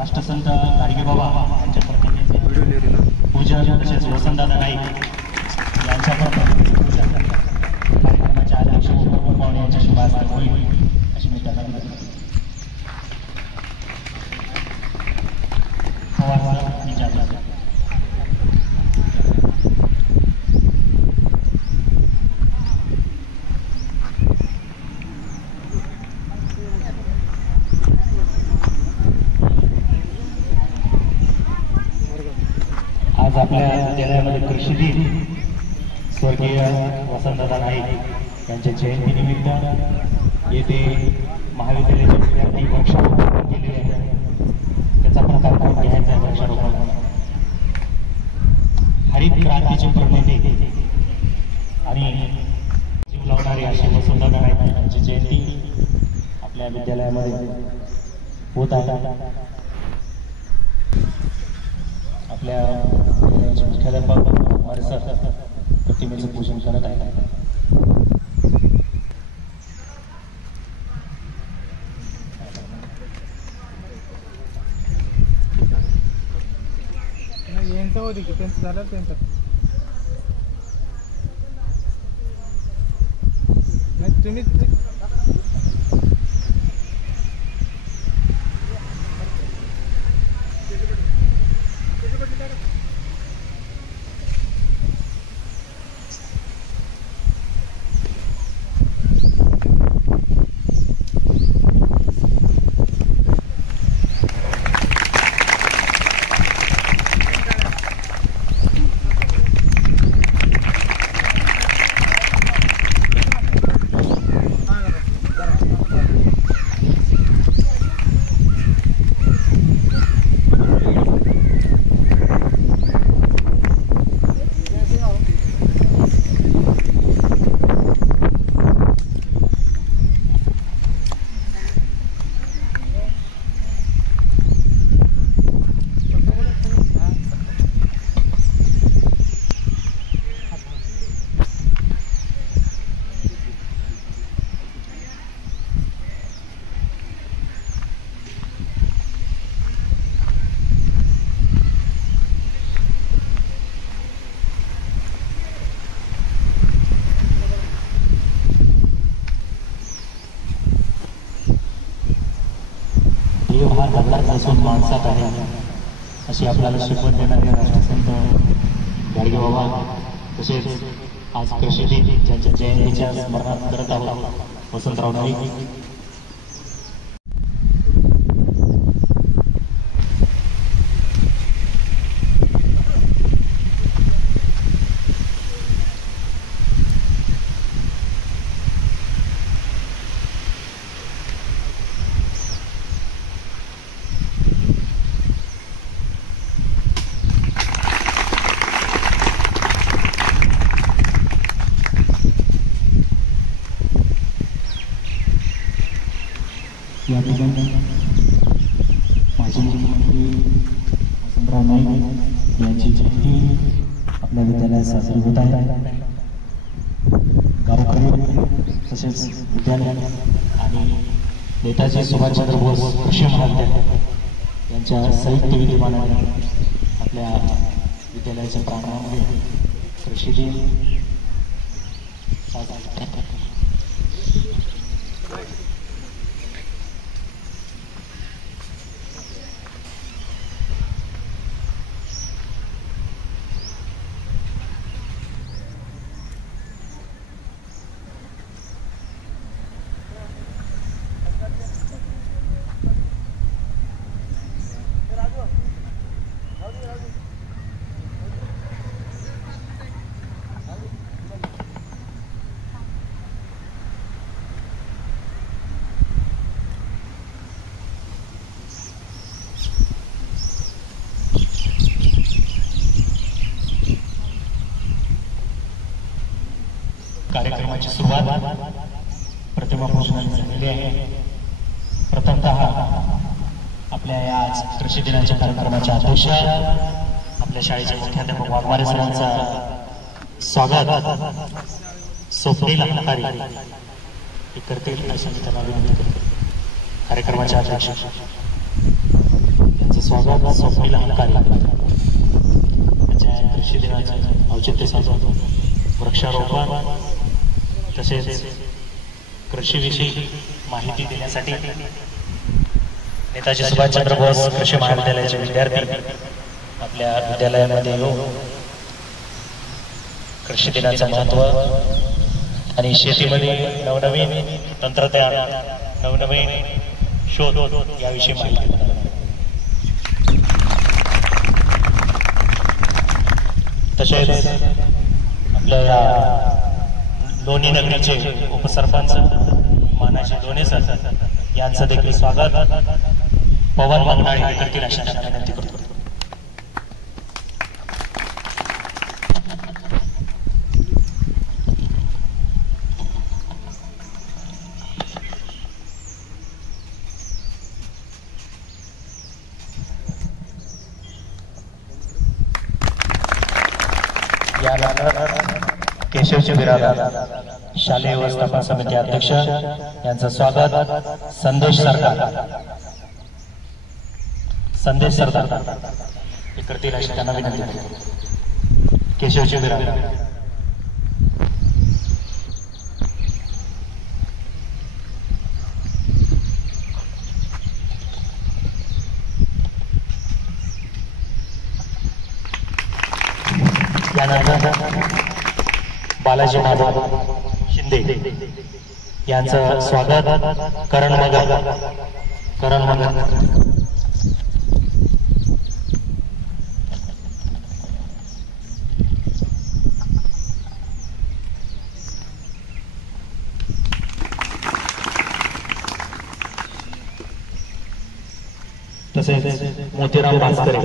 राष्ट्रसंत गाडगे बाबा यांच्या प्रतिमेचे पूजन तसेच वसंतदादा नाईक यांच्या प्रतिमेचे पूजन कार्यक्रमाच्या अध्यक्ष उपप्रमुख पाहुणे यांच्या शुभ हस्ते होईल अशी मी त्यांना विनंती करतो. आज आपल्या विद्यालयामध्ये कृषी दिन स्वर्गीय वसंतदादा नाईक यांच्या जयंतीनिमित्त येथे महाविद्यालयाचे विद्यार्थी वृक्षारोपण केलेले आहे. त्याचा प्रकार खूप घ्यायचा आहे. वृक्षारोपण हरित क्रांतीचे प्रणेते आणि जीव लावणारे असे वसंतदादा नाईक यांची जयंती आपल्या विद्यालयामध्ये होत आहे. आपल्या मुख्याध्यापक हमारे सर प्रतिमेचं पूजन करत आहे. यांचं होती की त्यांचं झालं त्यांचं नाही तुम्ही हा दगडात नसून माणसात आहे अशी आपल्याला शिकवण देणारे राष्ट्रसंत गाडगे बाबा. तसेच आज कृषी दिन ज्यांच्या जयंतीच्या स्मरणात करत आहोत वसंतराव नाईक. या ठिकाणी माजी मुख्यमंत्री वसंतराव नाईक यांची जयंती आपल्या विद्यालयात साजरी होत आहे. गावकरी तसेच विद्यालय आणि नेताजी सुभाषचंद्र बोस कृषी महाविद्यालय यांच्या संयुक्त विद्यमानाने आपल्या विद्यालयाच्या प्रांगणामध्ये कृषी दिन साजरा करण्यात आला. कार्यक्रमाची सुरुवात प्रतिमा पूजनाने झालेली आहे. प्रथमतः आपल्या या आज कृषी दिनाच्या कार्यक्रमाच्या अध्यक्ष आपल्या शाळेचे मुख्याध्यापक वाघमारे सरांचा स्वागत स्वप्नील हंकारी हे करतील अशी मी त्यांना विनंती करतो. कार्यक्रमाचे अध्यक्ष स्वागत स्वप्नील अंकारी यांच्या कृषी दिनाचे औचित्य साधून वृक्षारोपण तसेच कृषीविषयी माहिती देण्यासाठी नेताजी सुभाषचंद्र बोस कृषी महाविद्यालयाचे विद्यार्थी आपल्या विद्यालयामध्ये येऊन कृषी दिनाचं महत्त्व आणि शेतीमध्ये नवनवीन तंत्रज्ञान नवनवीन शोध याविषयी माहिती देणार. तसेच आपल्या या लोणी नगरीचे उपसरपंच मानाचे दोन्ही सर यांचं देखील स्वागत पवन मंगनाळे करतील अशा विनंती करतो. केशवजी बिरादार शालेय व्यवस्थापन समिती अध्यक्ष यांचं स्वागत संदेश सरदार हे करतील अशी त्यांना विनंती करतो. केशवजी बिरादार यानंतर बालाजी माधव शिंदे यांचं स्वागत करण मगर तसेच मोतीराम भास्करे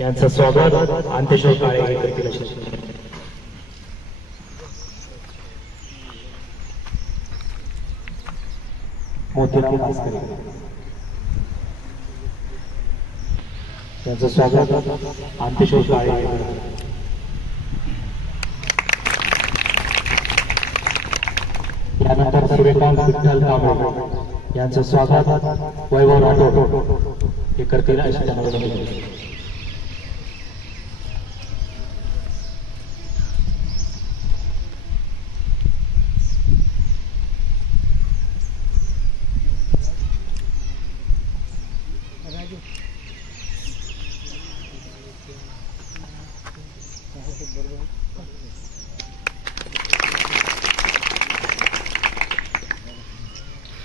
यांचं स्वागत अंत्येश्वर काळे करतील. मोतीराम भास्करे यांचं स्वागत अंत्येश्वर काळे. यानंतर सूर्यकांत विठ्ठल कांबळे यांचं स्वागत वैभव राठोड हे करतील अशी त्यांना विनंती.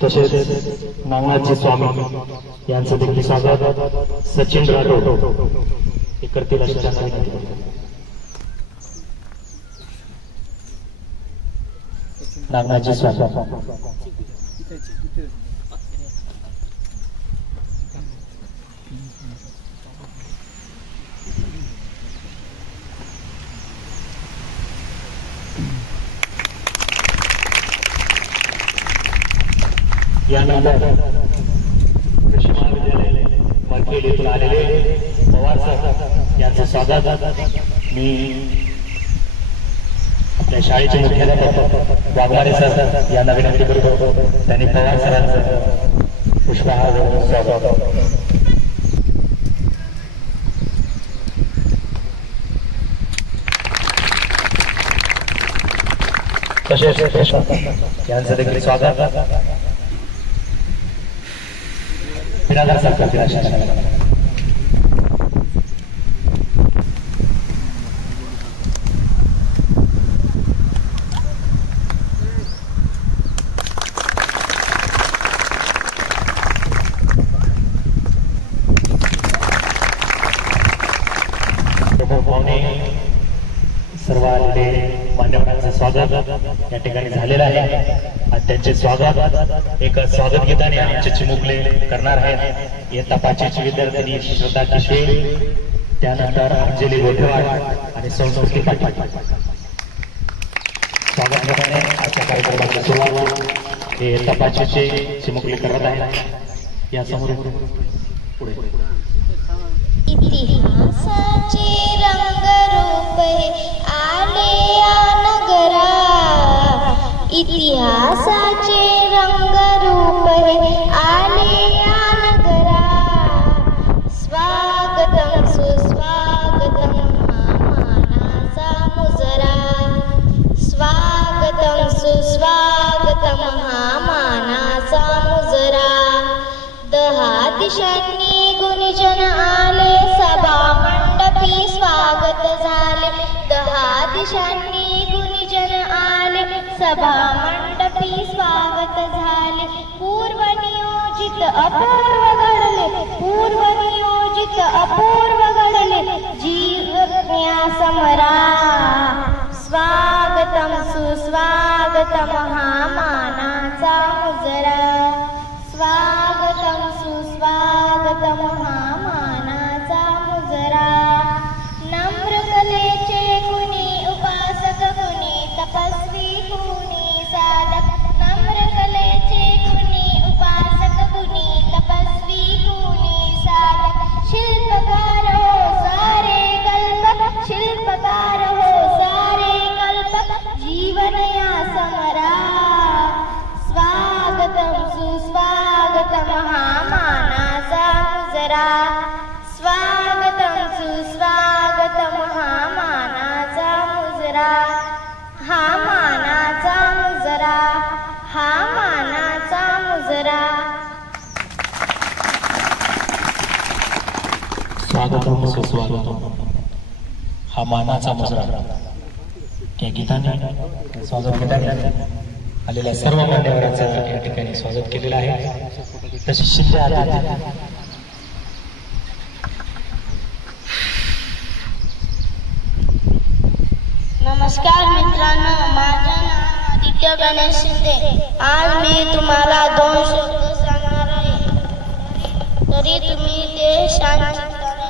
तसेच नागनाथजी स्वामी यांचं देखील स्वागत सचिन राठोड हे करतील अशी त्यांना विनंती करतो. नागनाथजी स्वामी यानंतर कृषी महाविद्यालय मलखेड येथून आलेले पवार सर यांचं स्वागत मी आपल्या शाळेचे मुख्याध्यापक वाघमारे सर यांना विनंती करतो. त्यांनी पवार सरांचं पुष्पहार देऊन स्वागत. तसेच यांचं देखील स्वागत बिरादार सर करतील अशा सर्व आलेले मान्यवरांचं स्वागत या ठिकाणी झालेलं आहे आणि त्यांचे स्वागत एक स्वागत गीताने आमचे चिमुकले करणार आहेत. इयत्ता 5वीची विद्यार्थिनी श्रद्धा किशोर, त्यानंतर अंजली गोठेवाड आणि संस्कृती पाटील. स्वागत गीताने आजच्या कार्यक्रमाची सुरुवात हे इयत्ता 5वीचे चिमुकले करत आहेत. यासमोर पुढे इतिहासाचे रंगरूप आले या नगरा, इतिहासाचे रंगरूप आले या नगरा. सभा मंडपी स्वागत झाले, पूर्व नियोजित अपूर्व घडले, पूर्व नियोजित अपूर्व घडले, जीवज्ञा समरा स्वागतम सुस्वागतम हा मानाचा मुजरा, स्वागतम सुस्वागतम हा मानाचा मुजरा, नम्र कलेचे कुणी उपासक कुणी तपस्वी कुणी साधक, नम्र कलेचे कुणी उपासक कुणी तपस्वी कुणी साधक, शिल्पकार हो सारे कल्पक, शिल्पकार हो सारे कल्पक, जीवन या समरा स्वागतम सुस्वागतम हा मानाचा मुजरा, स्वागतम सुस्वागतम हा मानाचा मुजरा, हा मानाचा मुजरा, हा मानाचा मुजरा. स्वागतम सुस्वागतम हा मानाचा मुजरा या गीताने स्वागत केलं. आलेल्या सर्व मान्यवरांचं या ठिकाणी स्वागत केलेलं आहे. तशी शिंदे आले. नमस्कार मित्रांनो, माझं नाव आदित्य गणेश शिंदे. आज मी तुम्हाला 2 शब्द सांगणार आहे, तरी तुम्ही ते शांतपणे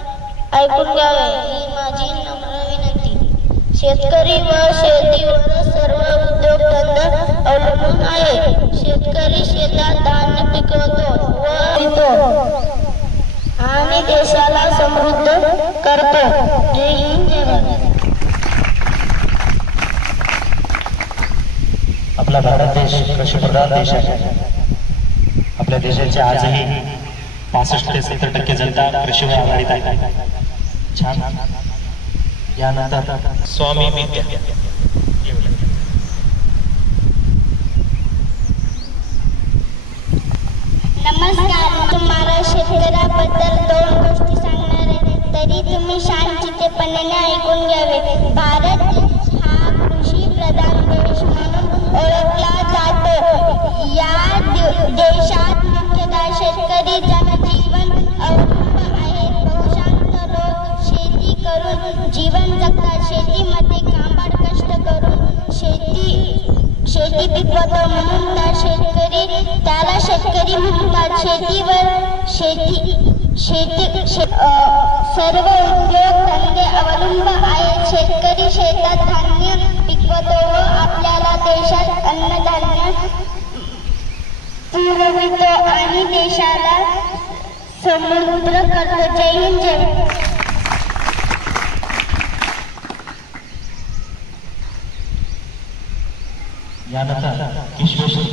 ऐकून घ्यावे ही माझी नम्र विनंती. शेतकरी व शेतीवर सर्व उद्योगधंदा अवलंबून आहे. शेतकरी शेतात धान्य पिकवतो व विकतो आणि देशाला समृद्ध करतो. जय हिंद, जय भारत. आपला भारत देश कृषीप्रधान देश आहे. आपल्या देशाची आजही 65 ते 70% जनता कृषीवर आधारित आहे. छान. यानंतर स्वामी विद्या नमस्कार, तुम्हाला शेतकऱ्याबद्दल 2 गोष्टी सांगणार आहे, तरी तुम्ही शांततेपणे ऐकून घ्यावे. भारत देश हा कृषी प्रधान देश म्हणून ओळखला जातो. या देशात मुख्यतः शेतकरी जनजीवन अवलंबून आहे. बहुतांश लोक शेती करून जीवन जगतात. शेतीमध्ये काबाड कष्ट करून शेती पिकवतो म्हणून त्याला शेतकरी म्हणतात. सर्व उद्योग धंदे अवलंबून आहेत. शेतकरी शेतात धान्य पिकवतो व आपल्याला देशात अन्नधान्य पुरवितो आणि देशाला समृद्ध करतो. जय हिंद, जय. यानंतर विश्वेश्वर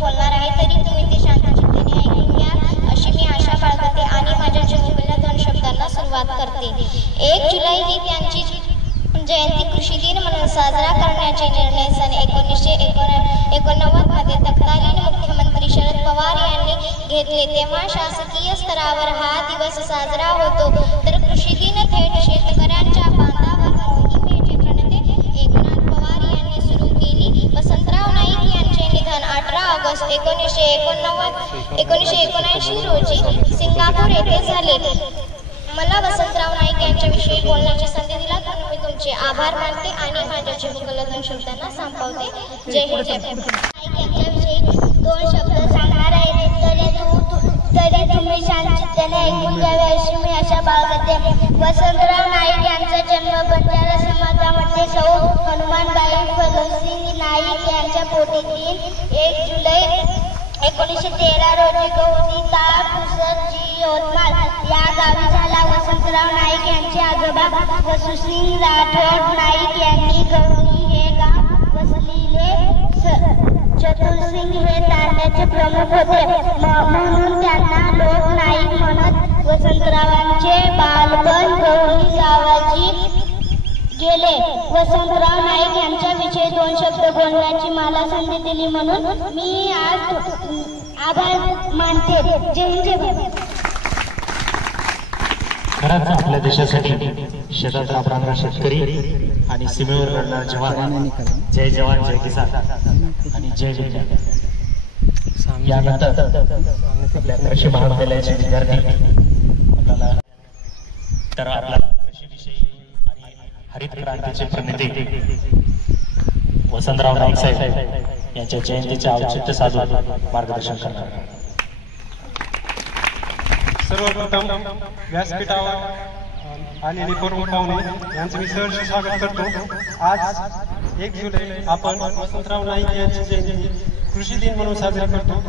बोलणार आहे, तरी तुम्ही ते शांतचित्ताने ऐकून घ्या अशी मी आशा बाळगते आणि माझ्या जीवनातल्या 2 शब्दांना सुरुवात करते. 1 जुलै ही त्यांची जयंती कृषी दिन म्हणून साजरा करण्याचे निर्णय सन 1989 मध्ये तत्कालीन मुख्यमंत्री शरद पवार यांनी घेतले. तेव्हा शासकीय स्तरावर हा दिवस साजरा होतो, तर कृषी दिन थेट शेतकऱ्यांच्या बांधावर मोहिमेचे प्रणेते एकनाथ पवार यांनी सुरू केली. वसंतराव नाईक यांचे निधन 18 ऑगस्ट 1979 रोजी सिंगापूर येथे झाले. मला वसंतराव नाईक यांच्याविषयी बोलण्याची संधी दिला म्हणून मी तुमचे आभार मानते आणि माझ्या जीवनातल्या 2 शब्दांना संपवते. जय हिंद, जय भारत. नाईक यांच्याविषयी 2 शब्द सांगणार आहे, तरी तुम्ही शांतचित्ताने ऐकून घ्यावे अशी मी आशा बाळगते. वसंतराव नाईक यांचा जन्म बंजारा समाजामध्ये सौ हनुमानबाई फलसिंग नाईक यांच्या पोटी 1 जुलै 1913 रोजी गौरी तापुसरजी यवतमाळ या गावी झाला. वसंतराव नाईक यांचे आजोबा वसुसिंग राठोड नाईक यांनी गौरी हे गाव वसलेले. चतुरसिंग हे तारण्याचे प्रमुख होते म्हणून त्यांना लोक नाईक म्हणत. वसंतरावांचे बालपण गौरी गावाची गेले. वसंतराव नाईक यांच्याविषयी 2 शब्द बोलण्याची मला संधी दिली म्हणून मी आभार मानते. जय हिंद जय भारत. खरंच आपल्या देशासाठी शेतात राबणारा शेतकरी आणि सीमेवर लढणारा जवान. जय जवान जय किसान आणि जय विज्ञान. यानंतर आपल्या कृषी महाविद्यालयाचे विद्यार्थी आपल्याला कृषीविषयी आणि हरित क्रांतीचे प्रणेते वसंतराव नाईक साहेब यांच्या जयंतीचे औचित्य साधून मार्गदर्शन करणार. सर्वप्रथम व्यासपीठावर आलेले प्रमुख पाहुणे यांचं मी सहर्ष स्वागत करतो. आज 1 जुलै आपण वसंतराव नाईक यांची जयंती कृषी दिन म्हणून साजरी करतो.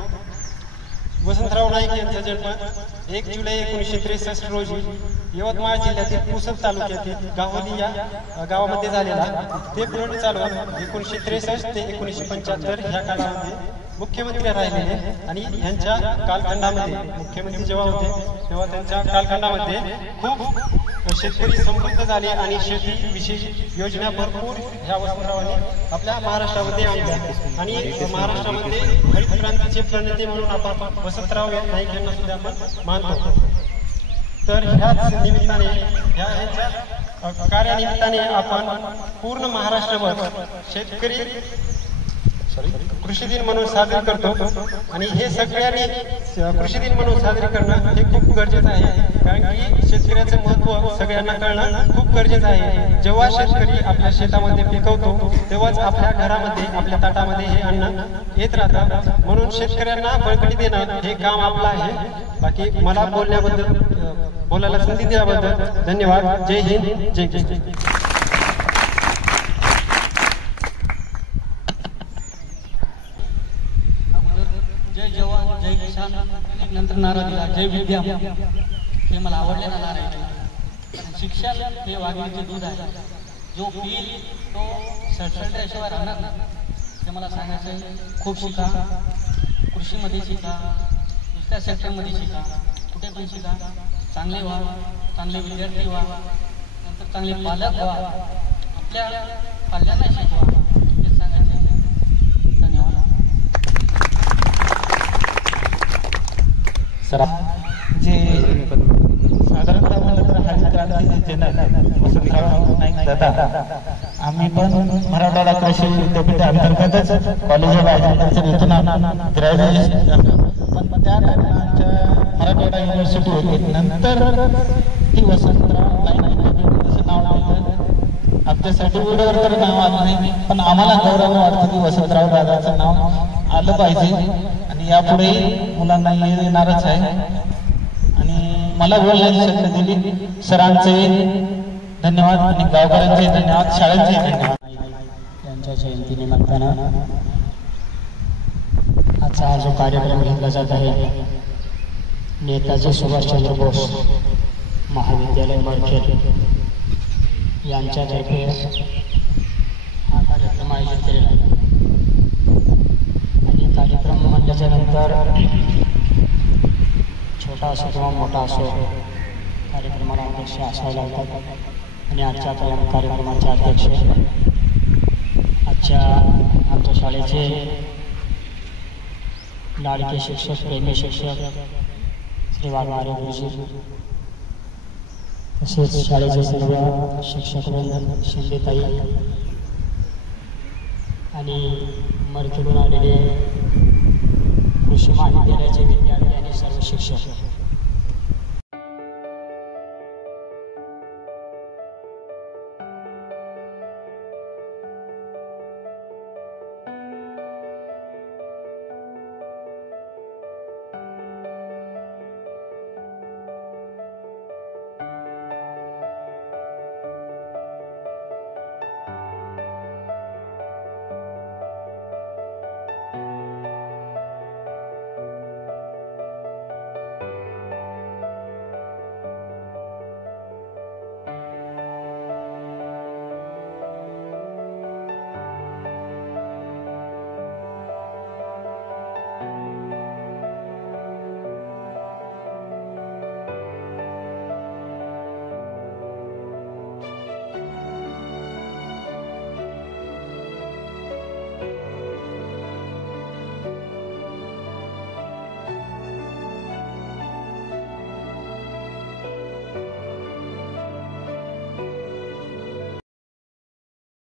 वसंतराव नाईक यांचा जन्म 1 जुलै 1963 रोजी यवतमाळ जिल्ह्यातील पुसद तालुक्यातील गावली या गावामध्ये झालेला. ते पुढे चालवून 1963 ते 1975 ह्या काळामध्ये मुख्यमंत्री राहिलेले आणि यांच्या कालखंडामध्ये मुख्यमंत्री जेव्हा होते तेव्हा त्यांच्या कालखंडामध्ये खूप शेतकरी समृद्ध झाले आणि शेती विशेष योजना भरपूर ह्या वसंतरावांनी आपल्या महाराष्ट्रामध्ये आणल्या आणि महाराष्ट्रामध्ये हरित क्रांतीचे प्रणेते म्हणून आपण वसंतराव नाईक यांना सुद्धा आपण मानतो. तर ह्याच निमित्ताने ह्यांच्या कार्यानिमित्ताने आपण पूर्ण महाराष्ट्रभर शेतकरी कृषी दिन म्हणून साजरे करतो. आणि हे सगळ्यांनी कृषी दिन म्हणून साजरे करणं हे खूप गरजेचं आहे, कारण की शेतकऱ्याचं महत्त्व सगळ्यांना कळणं खूप गरजेचं आहे. जेव्हा शेतकरी आपल्या शेतामध्ये पिकवतो तेव्हाच आपल्या घरामध्ये आपल्या ताटामध्ये हे अन्न येत राहतं. म्हणून शेतकऱ्यांना बळकटी देणं हे काम आपलं आहे. बाकी मला बोलायला संधी दिल्याबद्दल धन्यवाद. जय हिंद जय किसान. जय जवान जय किसान नंतर नारा दिला जय विद्या. हे मला आवडलेला नारा आहे. शिक्षण हे वाघिणीचे दूध आहे. जो पिल तो सडसडल्याशिवाय राहणार नाही. ते मला सांगायचं आहे. खूप शिका, कृषीमध्ये शिका, दुसऱ्या सेक्टरमध्ये शिका, कुठे पण शिका. चांगले व्हा, चांगले विद्यार्थी व्हा, नंतर चांगले पालक व्हा, आपल्या पाल्यांना शिकवा. हे सांगायचं आहे. धन्यवाद. जे साधारणतः म्हणलं तर हरित क्रांतीचे जनक वसंतराव नाईक दादा, आम्ही पण मराठवाडा कृषी विद्यापीठ अंतर्गतच कॉलेज ऑफ ॲग्रिकल्चर इथून ग्रॅज्युएशन, पण त्या मराठवाडा युनिव्हर्सिटी होती. नंतर ती वसंतराव नाईक असं नाव ठेवलं. आमच्या सर्टिफिकेटवर तर नाव आलं नाही, पण आम्हाला गौरव वाटतं की वसंतराव दादाचं नाव आलं पाहिजे. आणि यापुढेही मुलांना येणारच आहे. आणि मला बोलण्याची संधी दिली सरांचे धन्यवाद आणि गावकऱ्यांचे धन्यवाद, शाळांचे धन्यवाद. यांच्या जयंतीनिमित्तानं आजचा हा जो कार्यक्रम घेतला जात आहे, नेताजी सुभाषचंद्र बोस महाविद्यालय मरखेड यांच्यातर्फे हा कार्यक्रम आयोजित केलेला आहे. आणि कार्यक्रम म्हणल्याच्या नंतर छोटा असो किंवा मोठा असो कार्यक्रमाला अध्यक्ष असायला लागतात. आणि आजच्या कार्यक्रमाचे अध्यक्ष आमच्या शाळेचे लाडके शिक्षक, प्रेमी शिक्षक श्री वाघमारे गुरुजी, तसेच शाळेचे सर्व शिक्षकवृंद, शिंदेताई आणि मरखेडून आलेले कृषी महाविद्यालयाचे विद्यार्थी आणि सर्व शिक्षक,